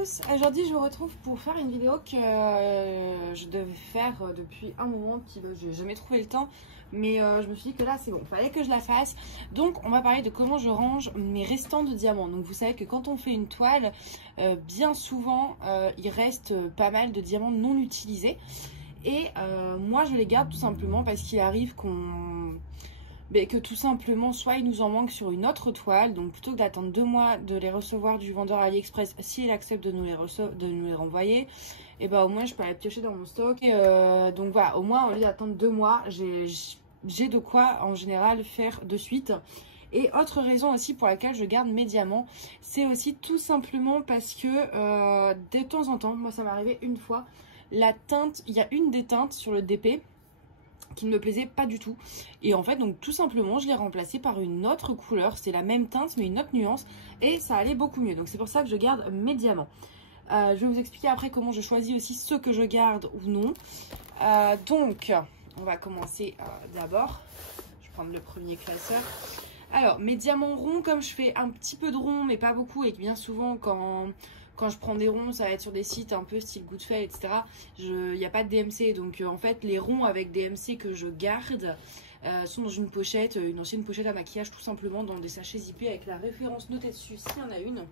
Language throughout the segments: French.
tous, aujourd'hui je vous retrouve pour faire une vidéo que je devais faire depuis un moment, je n'ai jamais trouvé le temps, mais je me suis dit que là c'est bon, fallait que je la fasse. Donc on va parler de comment je range mes restants de diamants. Donc vous savez que quand on fait une toile, bien souvent il reste pas mal de diamants non utilisés. Et moi je les garde tout simplement parce qu'il arrive que tout simplement soit il nous en manque sur une autre toile, donc plutôt que d'attendre 2 mois de les recevoir du vendeur AliExpress, s'il accepte de nous les renvoyer, et bah au moins je peux aller piocher dans mon stock. Et donc voilà, au moins au lieu d'attendre 2 mois, j'ai de quoi en général faire de suite. Et autre raison aussi pour laquelle je garde mes diamants, c'est aussi tout simplement parce que de temps en temps, moi ça m'est arrivé une fois, la teinte, il y a une des teintes sur le DP qui ne me plaisait pas du tout, et en fait donc tout simplement je l'ai remplacé par une autre couleur, c'était la même teinte mais une autre nuance, et ça allait beaucoup mieux. Donc c'est pour ça que je garde mes diamants. Je vais vous expliquer après comment je choisis aussi ceux que je garde ou non. Donc on va commencer d'abord, je vais prendre le premier classeur. Alors mes diamants ronds, comme je fais un petit peu de ronds mais pas beaucoup, et que bien souvent quand je prends des ronds, ça va être sur des sites un peu style Goodfell, etc. Il n'y a pas de DMC. Donc en fait, les ronds avec DMC que je garde sont dans une pochette, une ancienne pochette à maquillage, tout simplement dans des sachets zippés avec la référence notée dessus s'il y en a une.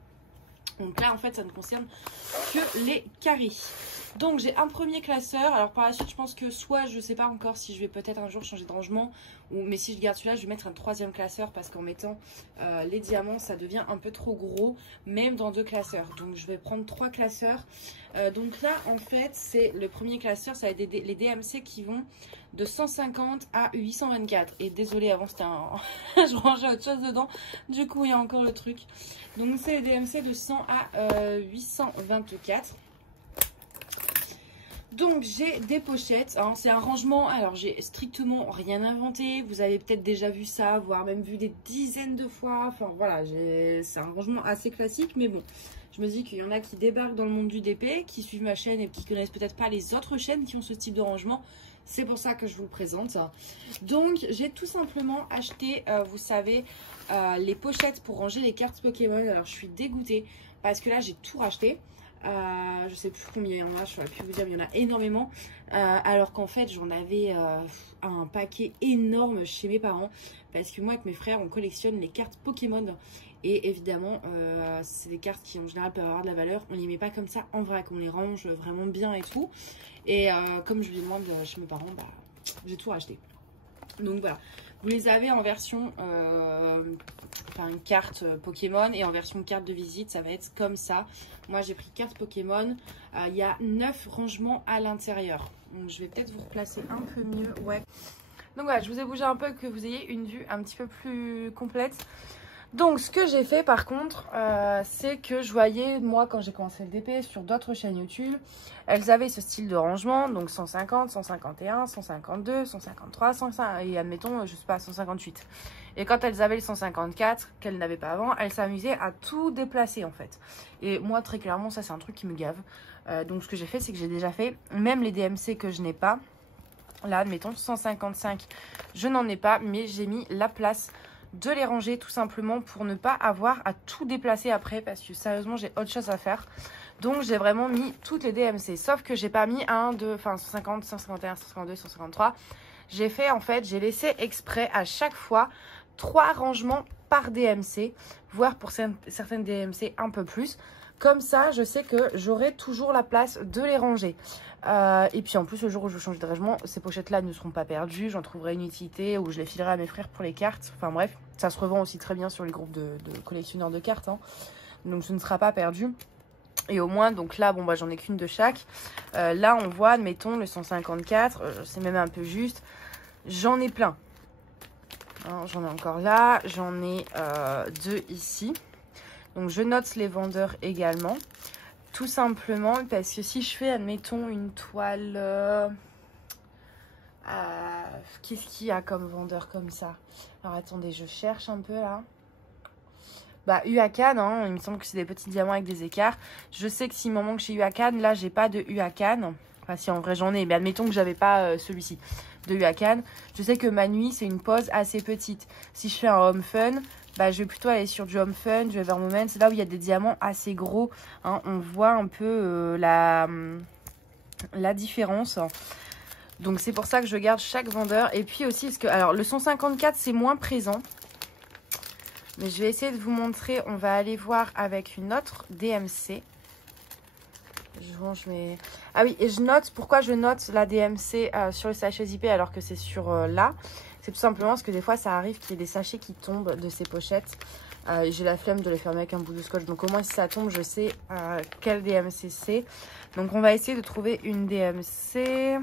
Donc là, en fait, ça ne concerne que les carrés. Donc j'ai un premier classeur. Alors par la suite, je pense que soit, je ne sais pas encore si je vais peut-être un jour changer de rangement, mais si je garde celui-là, je vais mettre un 3e classeur, parce qu'en mettant les diamants, ça devient un peu trop gros, même dans 2 classeurs. Donc je vais prendre 3 classeurs. Donc là, en fait, c'est le premier classeur, ça va être les DMC qui vont de 150 à 824. Et désolé, avant c'était un... je rangeais autre chose dedans. Du coup, il y a encore le truc. Donc c'est les DMC de 100 à 824. Donc j'ai des pochettes, hein, c'est un rangement, alors j'ai strictement rien inventé, vous avez peut-être déjà vu ça, voire même vu des dizaines de fois, enfin voilà, c'est un rangement assez classique, mais bon, je me dis qu'il y en a qui débarquent dans le monde du DP, qui suivent ma chaîne et qui connaissent peut-être pas les autres chaînes qui ont ce type de rangement, c'est pour ça que je vous le présente. Donc j'ai tout simplement acheté, vous savez, les pochettes pour ranger les cartes Pokémon. Alors je suis dégoûtée parce que là j'ai tout racheté. Je sais plus combien il y en a, je saurais plus vous dire, mais il y en a énormément, alors qu'en fait j'en avais un paquet énorme chez mes parents, parce que moi avec mes frères on collectionne les cartes Pokémon, et évidemment c'est des cartes qui en général peuvent avoir de la valeur, on les met pas comme ça en vrac, on les range vraiment bien et tout, et comme je vis loin de chez mes parents, bah, j'ai tout racheté. Donc voilà, vous les avez en version une carte Pokémon, et en version carte de visite ça va être comme ça. Moi j'ai pris carte Pokémon, il y a 9 rangements à l'intérieur, donc je vais peut-être vous replacer un peu mieux. Ouais, donc voilà, je vous ai bougé un peu, que vous ayez une vue un petit peu plus complète. Donc ce que j'ai fait par contre, c'est que je voyais, moi quand j'ai commencé le DP sur d'autres chaînes YouTube, elles avaient ce style de rangement, donc 150, 151, 152, 153, 105, et admettons, je sais pas, 158. Et quand elles avaient le 154, qu'elles n'avaient pas avant, elles s'amusaient à tout déplacer en fait. Et moi très clairement, ça c'est un truc qui me gave. Donc ce que j'ai fait, c'est que j'ai déjà fait, même les DMC que je n'ai pas, là admettons 155, je n'en ai pas, mais j'ai mis la place de les ranger tout simplement pour ne pas avoir à tout déplacer après, parce que sérieusement j'ai autre chose à faire. Donc j'ai vraiment mis toutes les DMC, sauf que j'ai pas mis 150, 151, 152, 153. J'ai fait en fait, j'ai laissé exprès à chaque fois 3 rangements par DMC, voire pour certaines DMC un peu plus. Comme ça, je sais que j'aurai toujours la place de les ranger. Et puis en plus, le jour où je change de rangement, ces pochettes-là ne seront pas perdues. J'en trouverai une utilité, ou je les filerai à mes frères pour les cartes. Enfin bref, ça se revend aussi très bien sur les groupes de collectionneurs de cartes, hein. Donc ce ne sera pas perdu. Et au moins, donc là, bon bah j'en ai qu'une de chaque. Là, on voit, admettons, le 154, c'est même un peu juste. J'en ai plein. Hein, j'en ai encore là, j'en ai 2 ici. Donc je note les vendeurs également, tout simplement parce que si je fais, admettons, une toile, qu'est-ce qu'il y a comme vendeur comme ça? Alors attendez, je cherche un peu là. Bah Huacan, hein, il me semble que c'est des petits diamants avec des écarts. Je sais que s'il m'en manque chez Huacan, là j'ai pas de Huacan. Enfin si en vrai j'en ai, mais admettons que j'avais pas celui-ci de Huacan. Je sais que ma nuit c'est une pose assez petite. Si je fais un home fun, bah, je vais plutôt aller sur du Home Fun, du Evermoment. C'est là où il y a des diamants assez gros. Hein. On voit un peu la différence. Donc c'est pour ça que je garde chaque vendeur. Et puis aussi, parce que alors le 154 c'est moins présent. Mais je vais essayer de vous montrer. On va aller voir avec une autre DMC. Je range mes... Ah oui, et je note, pourquoi je note la DMC sur le sachet zippé alors que c'est sur là. C'est tout simplement parce que des fois ça arrive qu'il y ait des sachets qui tombent de ces pochettes. J'ai la flemme de les fermer avec un bout de scotch. Donc au moins si ça tombe, je sais quelle DMC c'est. Donc on va essayer de trouver une DMC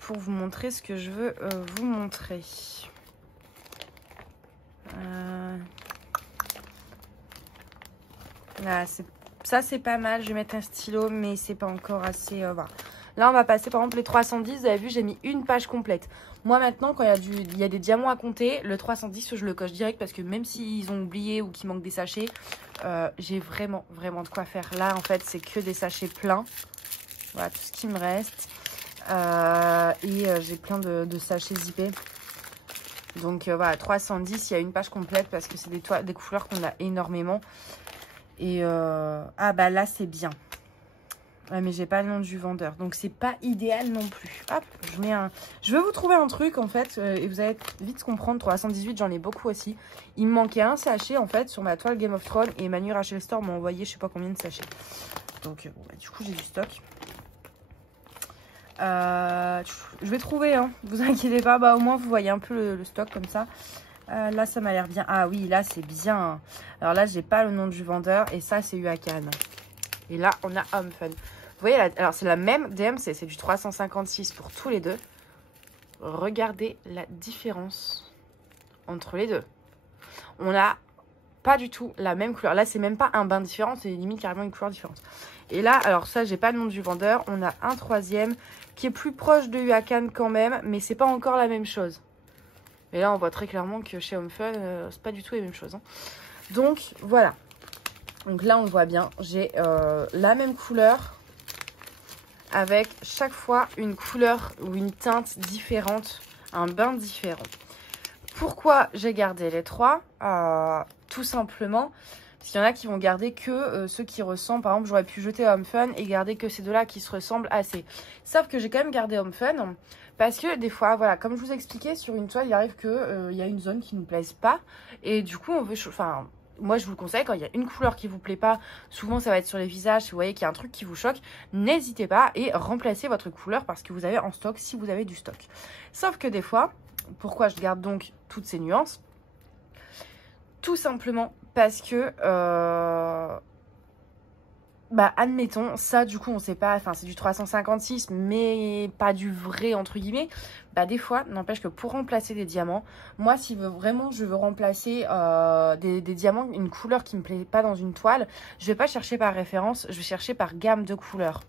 pour vous montrer ce que je veux vous montrer. Là, ça c'est pas mal. Je vais mettre un stylo, mais c'est pas encore assez... voilà. Là, on va passer par exemple les 310. Vous avez vu, j'ai mis une page complète. Moi, maintenant, quand il y a des diamants à compter, le 310, je le coche direct parce que même s'ils ont oublié ou qu'il manque des sachets, j'ai vraiment de quoi faire. Là, en fait, c'est que des sachets pleins. Voilà tout ce qui me reste. J'ai plein de sachets zippés. Donc, voilà, 310, il y a une page complète parce que c'est des couleurs qu'on a énormément. Et ah bah là, c'est bien. Ouais, mais j'ai pas le nom du vendeur. Donc, c'est pas idéal non plus. Hop, je vais vous trouver un truc, en fait. Et vous allez vite comprendre. 318, j'en ai beaucoup aussi. Il me manquait un sachet, en fait, sur ma toile Game of Thrones. Et Manu Rachel Store m'a envoyé je sais pas combien de sachets. Donc, bon, bah, du coup, j'ai du stock. Je vais trouver, hein. Vous inquiétez pas. Bah, au moins, vous voyez un peu le stock comme ça. Là, ça m'a l'air bien. Ah oui, là, c'est bien. Alors là, j'ai pas le nom du vendeur. Et ça, c'est UACAN. Et là, on a Home Fun. Vous voyez, alors c'est la même DMC, c'est du 356 pour tous les deux. Regardez la différence entre les deux. On n'a pas du tout la même couleur. Là, c'est même pas un bain différent, c'est limite carrément une couleur différente. Et là, alors ça, j'ai pas le nom du vendeur. On a un troisième qui est plus proche de UACAN quand même, mais c'est pas encore la même chose. Et là, on voit très clairement que chez Home Fun, c'est pas du tout les mêmes choses. Hein. Donc, voilà. Donc là, on voit bien. J'ai la même couleur avec chaque fois une couleur ou une teinte différente, un bain différent. Pourquoi j'ai gardé les trois? Tout simplement, parce qu'il y en a qui vont garder que ceux qui ressemblent. Par exemple, j'aurais pu jeter Home Fun et garder que ces deux-là qui se ressemblent assez. Sauf que j'ai quand même gardé Home Fun. Parce que des fois, voilà, comme je vous expliquais, sur une toile, il arrive qu'il y a une zone qui ne nous plaise pas. Et du coup, on veut... Enfin, moi, je vous le conseille, quand il y a une couleur qui ne vous plaît pas, souvent, ça va être sur les visages. Si vous voyez qu'il y a un truc qui vous choque, n'hésitez pas et remplacez votre couleur parce que vous avez en stock si vous avez du stock. Sauf que des fois, pourquoi je garde donc toutes ces nuances? Tout simplement parce que... bah, admettons, ça, du coup, on sait pas, enfin, c'est du 356, mais pas du vrai, entre guillemets. Bah, des fois, n'empêche que pour remplacer des diamants, moi, si vraiment je veux remplacer des diamants, une couleur qui me plaît pas dans une toile, je vais pas chercher par référence, je vais chercher par gamme de couleurs.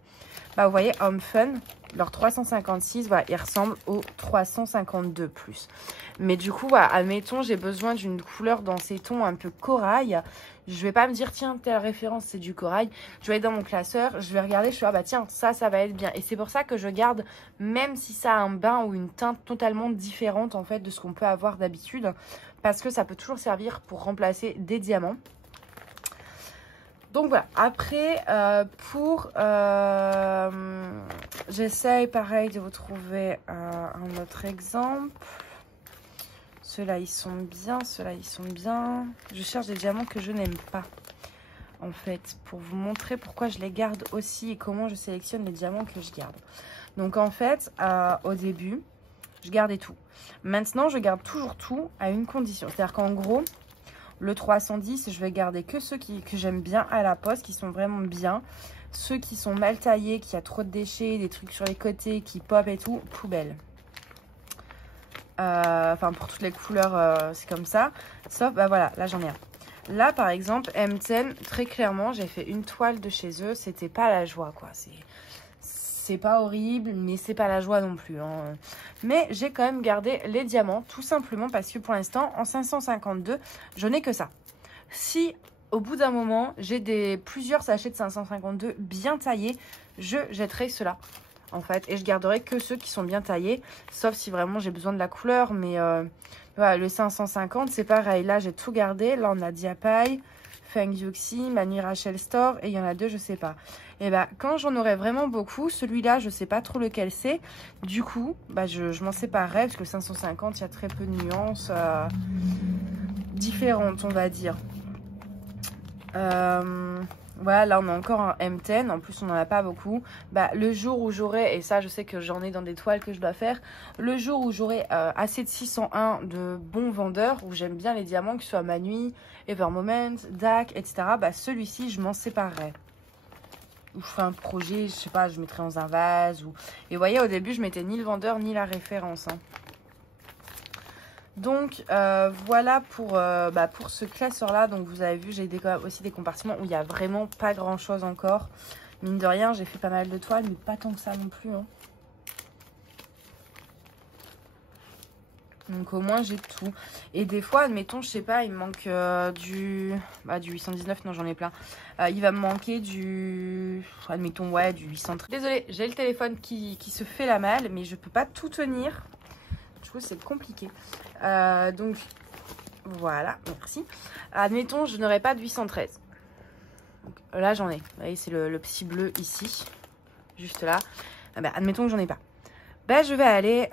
Bah, vous voyez, Home Fun, leur 356, voilà, il ressemble au 352 plus. Mais du coup, voilà, admettons, j'ai besoin d'une couleur dans ces tons un peu corail. Je vais pas me dire, tiens, telle référence, c'est du corail. Je vais aller dans mon classeur, je vais regarder, je suis, ah bah tiens, ça va être bien. Et c'est pour ça que je garde, même si ça a un bain ou une teinte totalement différente, en fait, de ce qu'on peut avoir d'habitude. Parce que ça peut toujours servir pour remplacer des diamants. Donc voilà, après, j'essaye pareil de vous trouver un autre exemple. Ceux-là, ils sont bien, ceux-là, ils sont bien. Je cherche des diamants que je n'aime pas, en fait, pour vous montrer pourquoi je les garde aussi et comment je sélectionne les diamants que je garde. Donc en fait, au début, je gardais tout. Maintenant, je garde toujours tout à une condition. C'est-à-dire qu'en gros... Le 310, je vais garder que ceux que j'aime bien à la poste, qui sont vraiment bien. Ceux qui sont mal taillés, qui a trop de déchets, des trucs sur les côtés, qui pop et tout, poubelle. Enfin, pour toutes les couleurs, c'est comme ça. Sauf, bah voilà, là j'en ai un. Là, par exemple, M10, très clairement, j'ai fait une toile de chez eux. C'était pas la joie, quoi. C'est pas horrible, mais c'est pas la joie non plus. Hein. Mais j'ai quand même gardé les diamants, tout simplement parce que pour l'instant, en 552, je n'ai que ça. Si, au bout d'un moment, j'ai plusieurs sachets de 552 bien taillés, je jetterai ceux-là, en fait. Et je garderai que ceux qui sont bien taillés, sauf si vraiment j'ai besoin de la couleur. Mais Voilà, le 550, c'est pareil. Là, j'ai tout gardé. Là, on a Diapai, Feng Yuxi, Manu Rachel Store. Et il y en a deux, je sais pas. Et bah, quand j'en aurai vraiment beaucoup, celui-là, je sais pas trop lequel c'est. Du coup, bah, je m'en séparerai. Parce que le 550, il y a très peu de nuances différentes, on va dire. Voilà, là on a encore un M10, en plus on n'en a pas beaucoup. Bah, le jour où j'aurai, et ça je sais que j'en ai dans des toiles que je dois faire, le jour où j'aurai assez de 601 de bons vendeurs, où j'aime bien les diamants, que ce soit Manui, Evermoment, DAC, etc. Bah celui-ci je m'en séparerai. Ou je ferai un projet, je sais pas, je mettrai dans un vase. Ou... Et vous voyez, au début je mettais ni le vendeur ni la référence. Hein. Donc voilà pour ce classeur là. Donc vous avez vu, j'ai aussi des compartiments où il n'y a vraiment pas grand chose encore. Mine de rien, j'ai fait pas mal de toiles, mais pas tant que ça non plus. Hein. Donc au moins j'ai tout. Et des fois, admettons, je sais pas, il me manque du 819, non j'en ai plein. Il va me manquer admettons, ouais, du 813. Désolée, j'ai le téléphone qui se fait la malle, mais je peux pas tout tenir. Du coup, c'est compliqué. Donc, voilà, merci. Admettons, je n'aurai pas de 813. Donc, là, j'en ai. Vous voyez, c'est le petit bleu ici. Juste là. Admettons que j'en ai pas. Je vais aller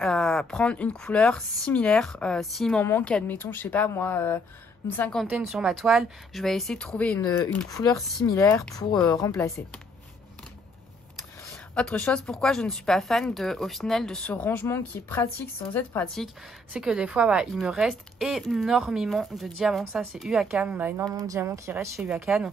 prendre une couleur similaire. S'il m'en manque, admettons, je sais pas, moi, une cinquantaine sur ma toile, je vais essayer de trouver une couleur similaire pour remplacer. Autre chose, pourquoi je ne suis pas fan au final de ce rangement qui est pratique sans être pratique, c'est que des fois, il me reste énormément de diamants. Ça, c'est Huacan. On a énormément de diamants qui restent chez Huacan.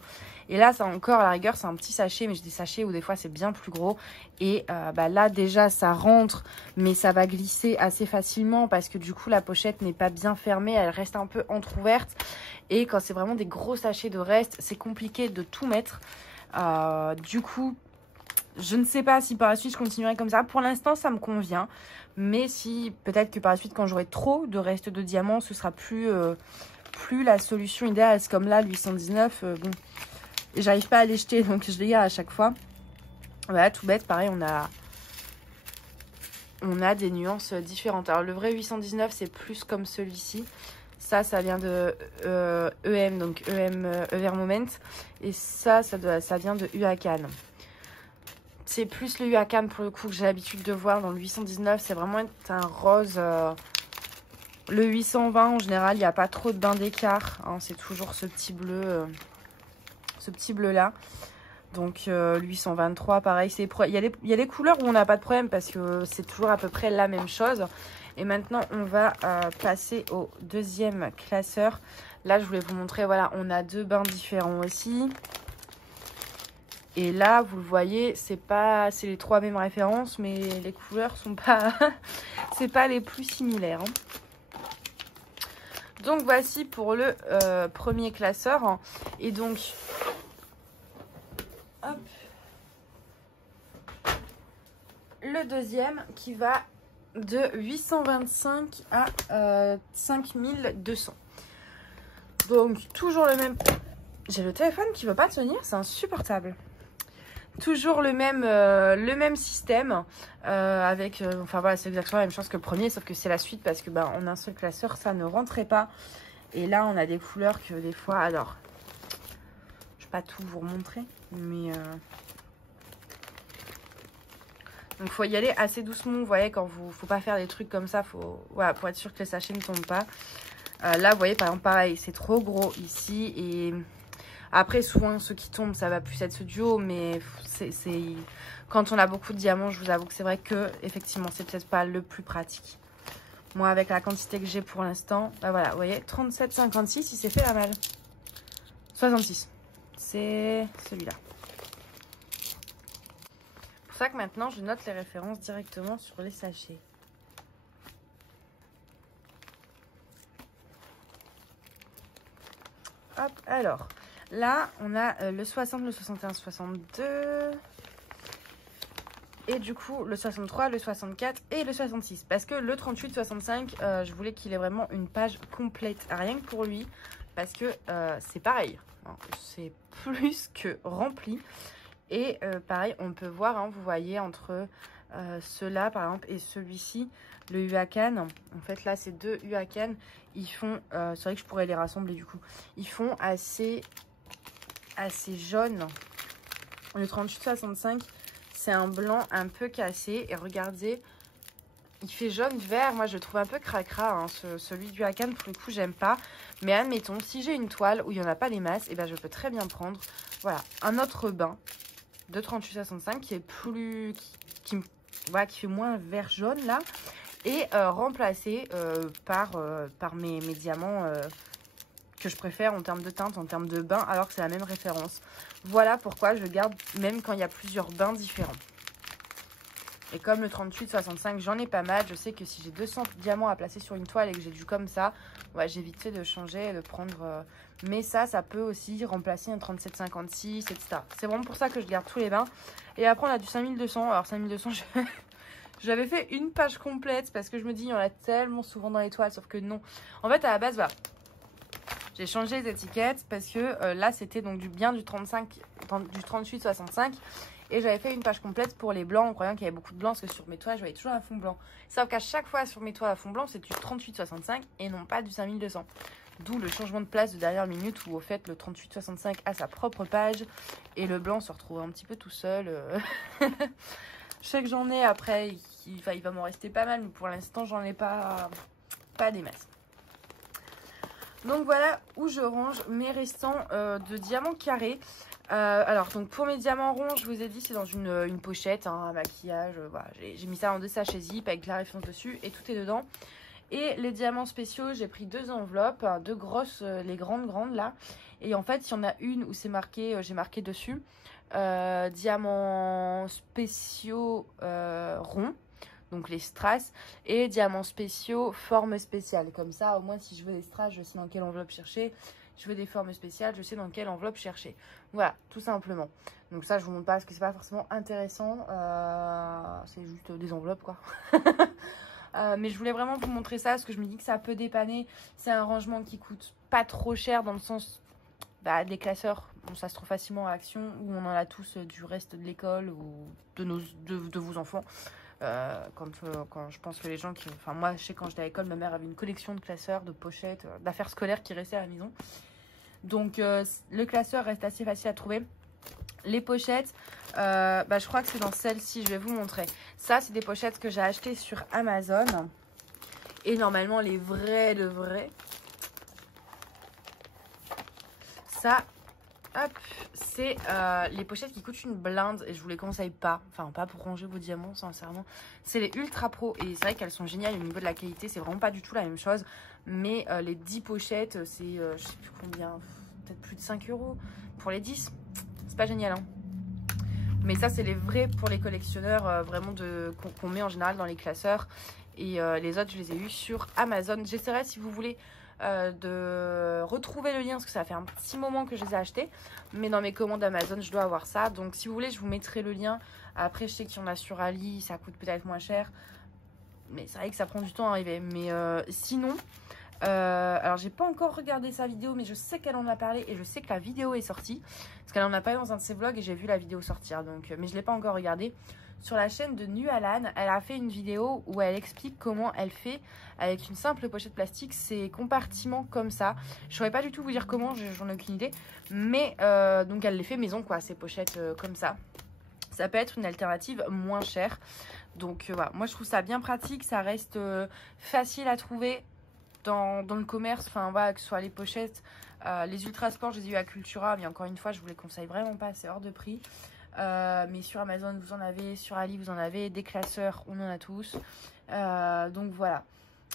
Et là, ça encore, à la rigueur, c'est un petit sachet, mais j'ai des sachets où des fois, c'est bien plus gros. Et là, déjà, ça rentre, mais ça va glisser assez facilement parce que du coup, la pochette n'est pas bien fermée. Elle reste un peu entrouverte. Et quand c'est vraiment des gros sachets de reste, c'est compliqué de tout mettre. Du coup... Je ne sais pas si par la suite je continuerai comme ça. Pour l'instant, ça me convient. Mais si peut-être que par la suite, quand j'aurai trop de restes de diamants, ce sera plus la solution idéale. C'est comme là, le 819. Bon, j'arrive pas à les jeter, donc je les garde à chaque fois. Voilà, tout bête. Pareil, on a des nuances différentes. Alors, le vrai 819, c'est plus comme celui-ci. Ça vient de EM, donc Evermoment. Et ça vient de Huacan. C'est plus le Huacan pour le coup que j'ai l'habitude de voir dans le 819. C'est vraiment un rose. Le 820 en général, il n'y a pas trop de bain d'écart. Hein, c'est toujours ce petit bleu là. Donc le 823 pareil. Il y a des couleurs où on n'a pas de problème parce que c'est toujours à peu près la même chose. Et maintenant on va passer au deuxième classeur. Là je voulais vous montrer, voilà, on a deux bains différents aussi. Et là, vous le voyez, c'est les trois mêmes références, mais les couleurs sont pas, c'est pas les plus similaires. Hein. Donc voici pour le premier classeur. Et donc, hop, le deuxième qui va de 825 à 5200. Donc toujours le même. J'ai le téléphone qui veut pas tenir, c'est insupportable. Toujours le même système avec, enfin voilà, c'est exactement la même chose que le premier, sauf que c'est la suite parce que en un seul classeur, ça ne rentrait pas. Et là, on a des couleurs que des fois, alors, je vais pas tout vous remontrer, mais donc faut y aller assez doucement. Vous voyez, quand faut pas faire des trucs comme ça, voilà, pour être sûr que les sachets ne tombent pas. Là, vous voyez, par exemple, pareil, c'est trop gros ici et après, souvent, ceux qui tombent, ça va plus être ce duo, mais quand on a beaucoup de diamants, je vous avoue que c'est vrai que, effectivement, c'est peut-être pas le plus pratique. Moi, avec la quantité que j'ai pour l'instant, voilà, vous voyez, 37,56, il s'est fait la malle. 66, c'est celui-là. C'est pour ça que maintenant, je note les références directement sur les sachets. Hop, alors... Là, on a le 60, le 61, 62. Et du coup, le 63, le 64 et le 66. Parce que le 38, 65, je voulais qu'il ait vraiment une page complète. Rien que pour lui. Parce que c'est pareil. C'est plus que rempli. Et pareil, on peut voir, hein, vous voyez, entre Ceux-là, par exemple, et celui-ci, le Huacan. En fait, là, ces deux Huacan, ils font... c'est vrai que je pourrais les rassembler, du coup. Ils font assez jaune. Le 38-65, c'est un blanc un peu cassé. Et regardez, il fait jaune-vert. Moi, je le trouve un peu cracra, hein, celui du Huacan. Pour le coup, j'aime pas. Mais admettons, si j'ai une toile où il n'y en a pas des masses, et ben, je peux très bien prendre, voilà, un autre bain de 38-65 qui est plus... Voilà, qui fait moins vert-jaune, là. Et remplacer par mes diamants que je préfère en termes de teinte, en termes de bain, alors que c'est la même référence. Voilà pourquoi je garde même quand il y a plusieurs bains différents. Et comme le 38-65, j'en ai pas mal. Je sais que si j'ai 200 diamants à placer sur une toile et que j'ai du comme ça, ouais, j'ai vite fait de changer et de prendre... Mais ça peut aussi remplacer un 37-56, etc. C'est vraiment pour ça que je garde tous les bains. Et après, on a du 5200. Alors, 5200, j'avais fait une page complète parce que je me dis, il y en a tellement souvent dans les toiles, sauf que non. En fait, à la base, voilà, j'ai changé les étiquettes parce que là, c'était donc du 38-65. Et j'avais fait une page complète pour les blancs en croyant qu'il y avait beaucoup de blancs parce que sur mes toiles, je voyais toujours un fond blanc. Sauf qu'à chaque fois sur mes toiles à fond blanc, c'est du 38-65 et non pas du 5200. D'où le changement de place de dernière minute où au fait le 38-65 a sa propre page et le blanc se retrouve un petit peu tout seul. Je sais que j'en ai après, il va m'en rester pas mal, mais pour l'instant j'en ai pas des masses. Donc voilà où je range mes restants de diamants carrés. Alors donc pour mes diamants ronds, je vous ai dit c'est dans une pochette, hein, un maquillage, voilà. J'ai mis ça en deux sachets zip avec clarifiant dessus et tout est dedans. Et les diamants spéciaux, j'ai pris deux enveloppes, deux grosses, les grandes là. Et en fait, il y en a une où c'est marqué, j'ai marqué dessus, diamants spéciaux ronds, donc les strass, et diamants spéciaux forme spéciale. Comme ça, au moins, si je veux des strass, je sais dans quelle enveloppe chercher. Je veux des formes spéciales, je sais dans quelle enveloppe chercher. Voilà, tout simplement. Donc ça, je vous montre pas parce que c'est pas forcément intéressant. C'est juste des enveloppes, quoi. Mais je voulais vraiment vous montrer ça parce que je me dis que ça peut dépanner. C'est un rangement qui coûte pas trop cher dans le sens des classeurs. Bon, ça se trouve facilement à Action où on en a tous du reste de l'école ou de vos enfants. Quand je pense que les gens qui... Enfin moi, je sais quand j'étais à l'école, ma mère avait une collection de classeurs, de pochettes, d'affaires scolaires qui restaient à la maison. Donc le classeur reste assez facile à trouver. Les pochettes, je crois que c'est dans celle-ci, je vais vous montrer. Ça, c'est des pochettes que j'ai achetées sur Amazon. Et normalement, les vrais de vrais. Ça, hop, c'est les pochettes qui coûtent une blinde. Et je vous les conseille pas. Enfin, pas pour ranger vos diamants, sincèrement. C'est les Ultra Pro. Et c'est vrai qu'elles sont géniales au niveau de la qualité. C'est vraiment pas du tout la même chose. Mais les 10 pochettes, c'est, je sais plus combien, peut-être plus de 5 € pour les 10. C'est pas génial, hein. Mais ça, c'est les vrais pour les collectionneurs, vraiment qu'on met en général dans les classeurs. Et les autres, je les ai eus sur Amazon. J'essaierai, si vous voulez, de retrouver le lien, parce que ça fait un petit moment que je les ai achetés. Mais dans mes commandes Amazon, je dois avoir ça. Donc, si vous voulez, je vous mettrai le lien. Après, je sais qu'il y en a sur Ali, ça coûte peut-être moins cher. Mais c'est vrai que ça prend du temps à arriver. Mais sinon... alors j'ai pas encore regardé sa vidéo, mais je sais qu'elle en a parlé et je sais que la vidéo est sortie parce qu'elle en a parlé dans un de ses vlogs et j'ai vu la vidéo sortir, donc mais je l'ai pas encore regardée. Sur la chaîne de Nualan, elle a fait une vidéo où elle explique comment elle fait avec une simple pochette plastique ces compartiments comme ça. Je saurais pas du tout vous dire comment, j'en ai aucune idée, mais donc elle les fait maison quoi, ces pochettes comme ça. Ça peut être une alternative moins chère, donc voilà, moi je trouve ça bien pratique, ça reste facile à trouver dans le commerce, enfin voilà, que ce soit les pochettes, les Ultra Sport, je les ai eu à Cultura, mais encore une fois, je vous les conseille vraiment pas, c'est hors de prix. Mais sur Amazon, vous en avez, sur Ali, vous en avez, des classeurs, on en a tous. Donc voilà.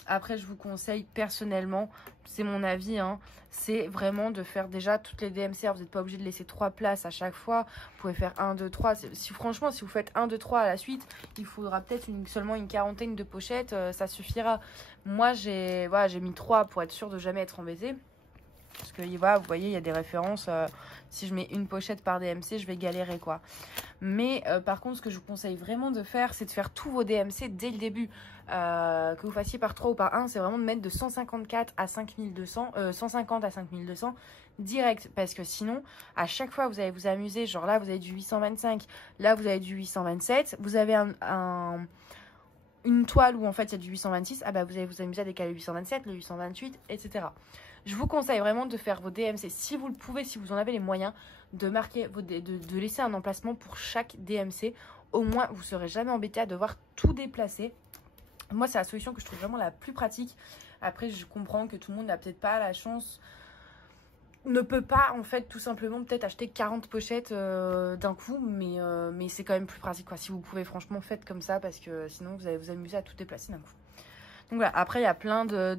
Après, je vous conseille personnellement, c'est mon avis, hein, c'est vraiment de faire déjà toutes les DMCR. Vous n'êtes pas obligé de laisser 3 places à chaque fois. Vous pouvez faire 1, 2, 3. Franchement, si vous faites 1, 2, 3 à la suite, il faudra peut-être seulement une quarantaine de pochettes. Ça suffira. Moi, j'ai mis 3 pour être sûr de jamais être embêtée. Parce que voilà, vous voyez, il y a des références. Si je mets une pochette par DMC, je vais galérer quoi. Mais par contre, ce que je vous conseille vraiment de faire, c'est de faire tous vos DMC dès le début. Que vous fassiez par 3 ou par 1, c'est vraiment de mettre de 154 à 5200, 150 à 5200 direct. Parce que sinon, à chaque fois, vous allez vous amuser. Genre là, vous avez du 825, là, vous avez du 827. Vous avez une toile où en fait il y a du 826, ah bah vous allez vous amuser à décaler le 827, le 828, etc. Je vous conseille vraiment de faire vos DMC, si vous le pouvez, si vous en avez les moyens, de marquer de laisser un emplacement pour chaque DMC. Au moins, vous ne serez jamais embêté à devoir tout déplacer. Moi, c'est la solution que je trouve vraiment la plus pratique. Après, je comprends que tout le monde n'a peut-être pas la chance, ne peut pas en fait tout simplement peut-être acheter 40 pochettes d'un coup, mais c'est quand même plus pratique quoi. Si vous pouvez, franchement, faites comme ça parce que sinon vous allez vous amuser à tout déplacer d'un coup. Donc voilà, après il y a plein de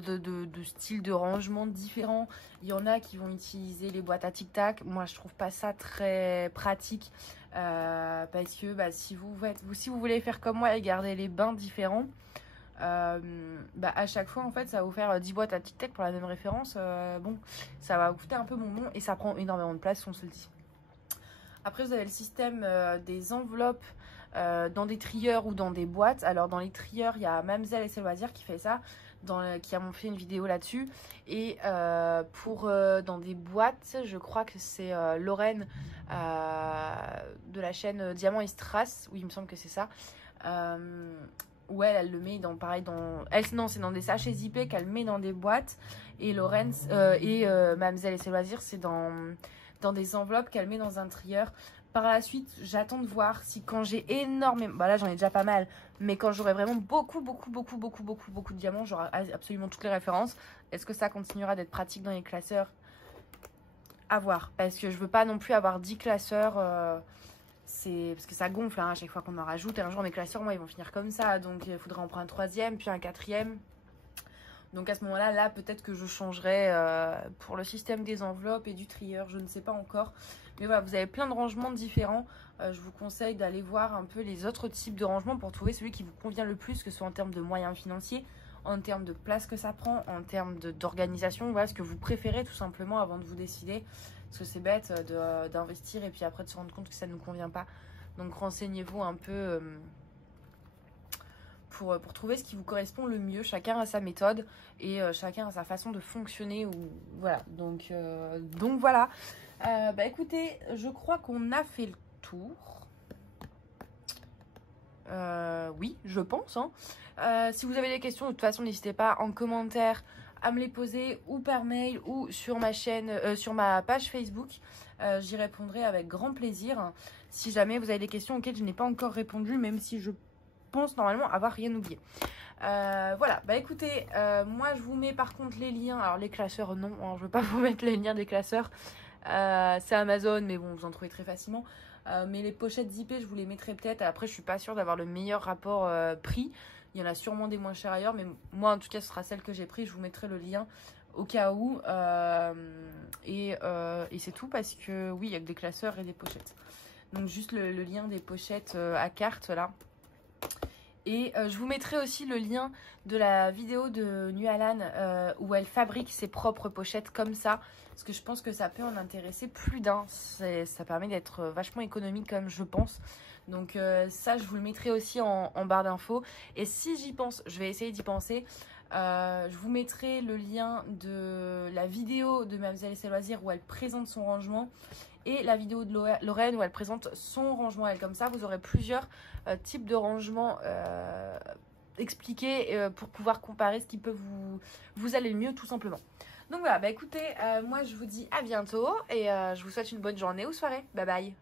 styles de rangement différents. Il y en a qui vont utiliser les boîtes à tic-tac. Moi je trouve pas ça très pratique parce que bah, si vous voulez faire comme moi et garder les bains différents, à chaque fois en fait ça va vous faire 10 boîtes à tic-tac pour la même référence. Bon, ça va vous coûter un peu bonbon et ça prend énormément de place, on se le dit. Après vous avez le système des enveloppes dans des trieurs ou dans des boîtes. Alors dans les trieurs il y a Mamzelle et ses loisirs qui fait ça, qui a fait une vidéo là-dessus. Et dans des boîtes, je crois que c'est Lorraine de la chaîne Diamant et Strass, oui il me semble que c'est ça. Ouais, elle le met dans pareil non, c'est dans des sachets zippés qu'elle met dans des boîtes, et Lorraine Mamzelle et ses loisirs c'est dans des enveloppes qu'elle met dans un trieur. Par la suite, j'attends de voir si quand j'ai énormément, bah là j'en ai déjà pas mal, mais quand j'aurai vraiment beaucoup de diamants, j'aurai absolument toutes les références, est-ce que ça continuera d'être pratique dans les classeurs? À voir, parce que je veux pas non plus avoir 10 classeurs, parce que ça gonfle hein, à chaque fois qu'on en rajoute, et un jour mes classeurs moi ils vont finir comme ça, donc il faudrait en prendre un troisième puis un quatrième. Donc à ce moment-là, là peut-être que je changerai pour le système des enveloppes et du trieur, je ne sais pas encore. Mais voilà, vous avez plein de rangements différents. Je vous conseille d'aller voir un peu les autres types de rangements pour trouver celui qui vous convient le plus, que ce soit en termes de moyens financiers, en termes de place que ça prend, en termes d'organisation. Voilà ce que vous préférez tout simplement avant de vous décider. Parce que c'est bête d'investir et puis après de se rendre compte que ça ne nous convient pas. Donc renseignez-vous un peu pour trouver ce qui vous correspond le mieux. Chacun a sa méthode et chacun a sa façon de fonctionner. Voilà, donc voilà. Écoutez, je crois qu'on a fait le tour. Oui, je pense. Si vous avez des questions, de toute façon, n'hésitez pas en commentaire à me les poser ou par mail ou sur ma chaîne, sur ma page Facebook. J'y répondrai avec grand plaisir. Si jamais vous avez des questions auxquelles je n'ai pas encore répondu, même si je pense normalement avoir rien oublié. Voilà, écoutez, moi je vous mets par contre les liens. Alors les classeurs, non, hein, je ne veux pas vous mettre les liens des classeurs. C'est Amazon, mais bon, vous en trouvez très facilement. Mais les pochettes zippées, je vous les mettrai peut-être. Après, je suis pas sûre d'avoir le meilleur rapport prix. Il y en a sûrement des moins chers ailleurs, mais moi, en tout cas, ce sera celle que j'ai pris. Je vous mettrai le lien au cas où. Et c'est tout parce que, oui, il y a que des classeurs et des pochettes. Donc, juste le lien des pochettes à carte, là. Et je vous mettrai aussi le lien de la vidéo de Nualan où elle fabrique ses propres pochettes comme ça. Parce que je pense que ça peut en intéresser plus d'un. Ça permet d'être vachement économique comme je pense. Donc ça, je vous le mettrai aussi en barre d'infos. Et si j'y pense, je vais essayer d'y penser. Je vous mettrai le lien de la vidéo de Mamzelle et ses loisirs où elle présente son rangement. Et la vidéo de Lorraine où elle présente son rangement. Elle, comme ça, vous aurez plusieurs types de rangements expliqués pour pouvoir comparer ce qui peut vous aller le mieux tout simplement. Donc voilà, écoutez, moi je vous dis à bientôt et je vous souhaite une bonne journée ou soirée. Bye bye.